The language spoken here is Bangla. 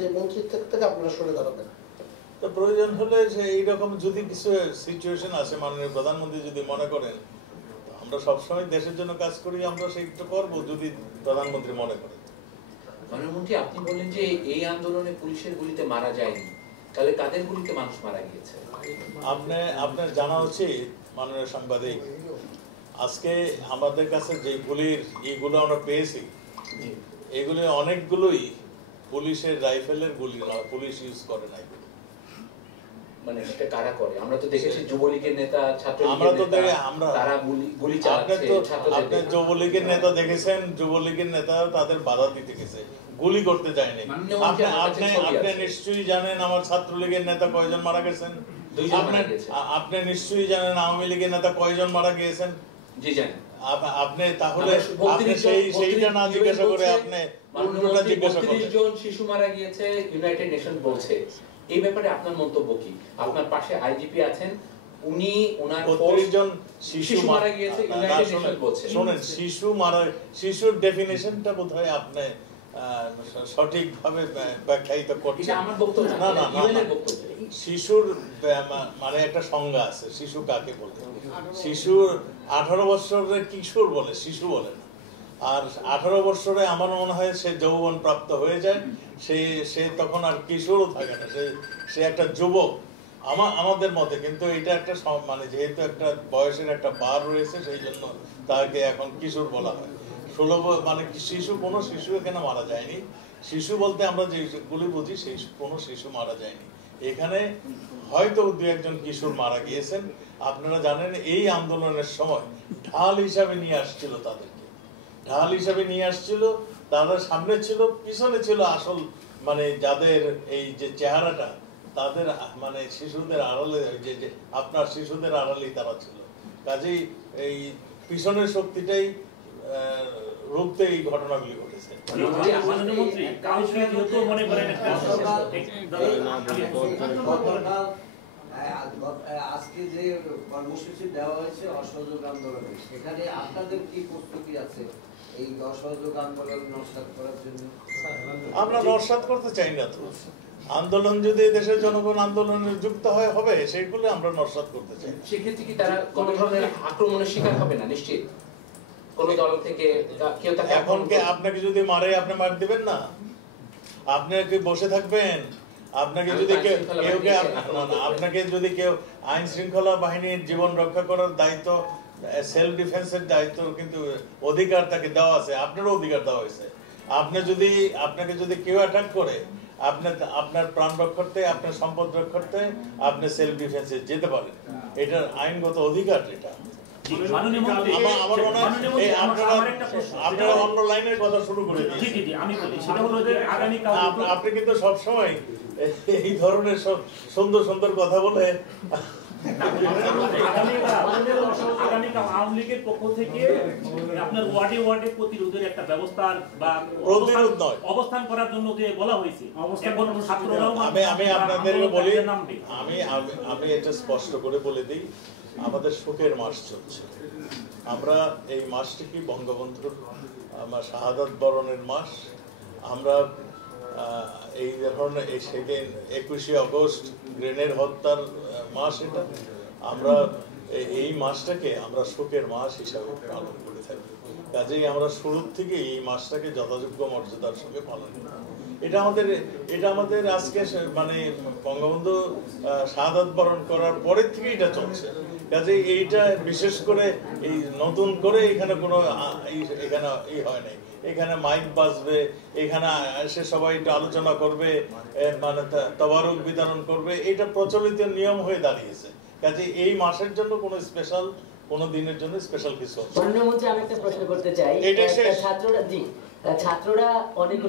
যে মন্ত্রিত্ব থেকে আপনারা সরে দাঁড়াবেন? তো প্রয়োজন হলে যে এইরকম যদি কিছু সিচুয়েশন আসে, মাননীয় প্রধানমন্ত্রী যদি মনে করেন আমরা সবসময় দেশের জন্য কাজ করি, আমরা সেইটা করবো যদি প্রধানমন্ত্রী মনে করেন। প্রধানমন্ত্রী, আপনি বললেন যে এই আন্দোলনে পুলিশের গুলিতে মারা যায়নি, তাহলে কাদের গুলিতে মানুষ মারা গিয়েছে? আপনার জানা উচিত মাননীয় সাংবাদিক, আজকে আমাদের কাছে যে গুলির এইগুলো আমরা পেয়েছি, এগুলি অনেকগুলোই পুলিশের রাইফেলের গুলি না, পুলিশ ইউজ করে নাই। মানে সেটা কারা করে? আমরা তো দেখেছি যুবলীগের নেতা, ছাত্রলীগের নেতা, তারা গুলি চালাচ্ছে ছাত্রদের। আপনি যুবলীগের নেতা দেখেছেন, যুবলীগের নেতা তাদের বাধা দিতে গেছে, গুলি করতে যায়নি। আপনি নিশ্চয়ই জানেন আমার ছাত্রলীগের নেতা কয়জন মারা গেছেন, আপনি নিশ্চয়ই জানেন আওয়ামী লীগের নেতা কয়জন মারা গিয়েছেন। জি জানেন। আপনি তাহলে আপনি সেইটা না জিজ্ঞাসা করে আপনি উল্টোটা জিজ্ঞাসা করেন। 32 জন শিশু মারা গিয়েছে ইউনাইটেড নেশন বলছে, এই ব্যাপারে আপনার মন্তব্য কি? আপনার পাশে আইজিপি আছেন, উনি ওনার 32 জন শিশু মারা গিয়েছে ইউনাইটেড নেশন বলছে। শুনেন, শিশুর ডেফিনিশনটা বোধহয় আপনি সঠিকভাবে ব্যাখ্যায়িত করছেন। আমার বক্তব্য না, না, ইউএনের বক্তব্য। শিশুর মানে একটা সংজ্ঞা আছে, শিশু কাকে বলে। শিশু 18 বছরের কিশোর বলে, শিশু বলে না। আর 18 বছরে আমার মনে হয় সে যৌবন প্রাপ্ত হয়ে যায়, সে তখন আর কিশোরও থাকে না, সে একটা যুবক আমাদের মতে। কিন্তু এটা একটা মানে যেহেতু একটা বয়সের একটা বার রয়েছে, সেই জন্য তাকে এখন কিশোর বলা হয়। 16 মানে শিশু, কোনো শিশু এখানে মারা যায়নি। শিশু বলতে আমরা যেগুলি বুঝি, সেই কোনো শিশু মারা যায়নি এখানে। হয়তো 2-1 কিশোর মারা গিয়েছেন। আপনারা জানেন এই আন্দোলনের সময় ঢাল হিসাবে নিয়ে আসছিল, তাদেরকে ঢাল হিসাবে নিয়ে আসছিল। তাদের সামনে ছিল, পিছনে ছিল আসল মানে যাদের এই যে চেহারাটা, তাদের মানে শিশুদের আড়ালে, যে আপনার শিশুদের আড়ালেই তারা ছিল। কাজেই এই পিছনের শক্তিটাই রূপতে এই ঘটনাগুলি ঘটেছে। আজকে যে কর্মসূচি দেওয়া হয়েছে অসহযোগ আন্দোলনে, সেখানে আপনাদের কি প্রস্তুতি আছে এই অসহযোগ আন্দোলন নস্যাৎ করার জন্য? আমরা নস্যাৎ করতে চাই না তো। আন্দোলন যদি দেশের জনগণ আন্দোলনে যুক্ত হবে, সেগুলো আমরা নস্যাৎ করতে চাই। সেক্ষেত্রে কি তারা কোনো ধরনের আক্রমণের শিকার হবে না? নিশ্চিত কোন দল থেকে কেউ তাকে এখন কি আপনাকে যদি মারে আপনি মার দিবেন না? আপনি কি বসে থাকবেন? আপনাকে যদি কেউ আইন শৃঙ্খলা বাহিনীর জীবন রক্ষা করার দায়িত্ব, সেলফ ডিফেন্সের দায়িত্ব কিন্তু অধিকার তাকে দেওয়া আছে, আপনারও অধিকার দেওয়া হয়েছে। আপনাকে যদি কেউ অ্যাটাক করে, আপনার প্রাণ রক্ষার্থে, আপনার সম্পদ রক্ষার্থে আপনি সেলফ ডিফেন্সে যেতে পারেন, এটার আইনগত অধিকার। এটা আপনারা অন্য লাইনের কথা শুরু করে আপনি কিন্তু সবসময় এই ধরনের সব সুন্দর সুন্দর কথা বলে। আওয়ামী লীগের পক্ষ থেকে আপনার ওয়ার্ডে ওয়ার্ডে প্রতিরোধের একটা ব্যবস্থা বা অবস্থান করার জন্য যে বলা হয়েছে, আমি আপনাদেরকে বলি, আমি এটা স্পষ্ট করে বলে দিই, আমাদের শোকের মাস চলছে। আমরা এই মাসটি কি বঙ্গবন্ধুর শাহাদাত বরণের মাস। আমরা এই ধরনের সেদিন 21শে আগস্ট গ্রেনেড হত্যার মাস। এটা আমরা এই মাসটাকে আমরা শোকের মাস হিসাবে পালন করে থাকি। কাজেই আমরা শুরুর থেকে এই মাসটাকে যথাযোগ্য মর্যাদার সঙ্গে পালন করি। এটা আমাদের আজকে মানে বঙ্গবন্ধু শাহাদাত বরণ করার পরের থেকে এটা চলছে। কাজেই এইটা বিশেষ করে এই নতুন করে এখানে কোনো এখানে হয় নাই। এখানে মাইক বাজবে, এখানে এসে সবাই একটু আলোচনা করবে, মানে তবারক বিতরণ করবে, এটা প্রচলিত নিয়ম হয়ে দাঁড়িয়েছে। কাজে এই মাসের জন্য কোনো স্পেশাল, কোনো দিনের জন্য স্পেশাল কিছু। প্রধানমন্ত্রী, আমি একটা প্রশ্ন করতে চাই। ছাত্ররা অনেকগুলো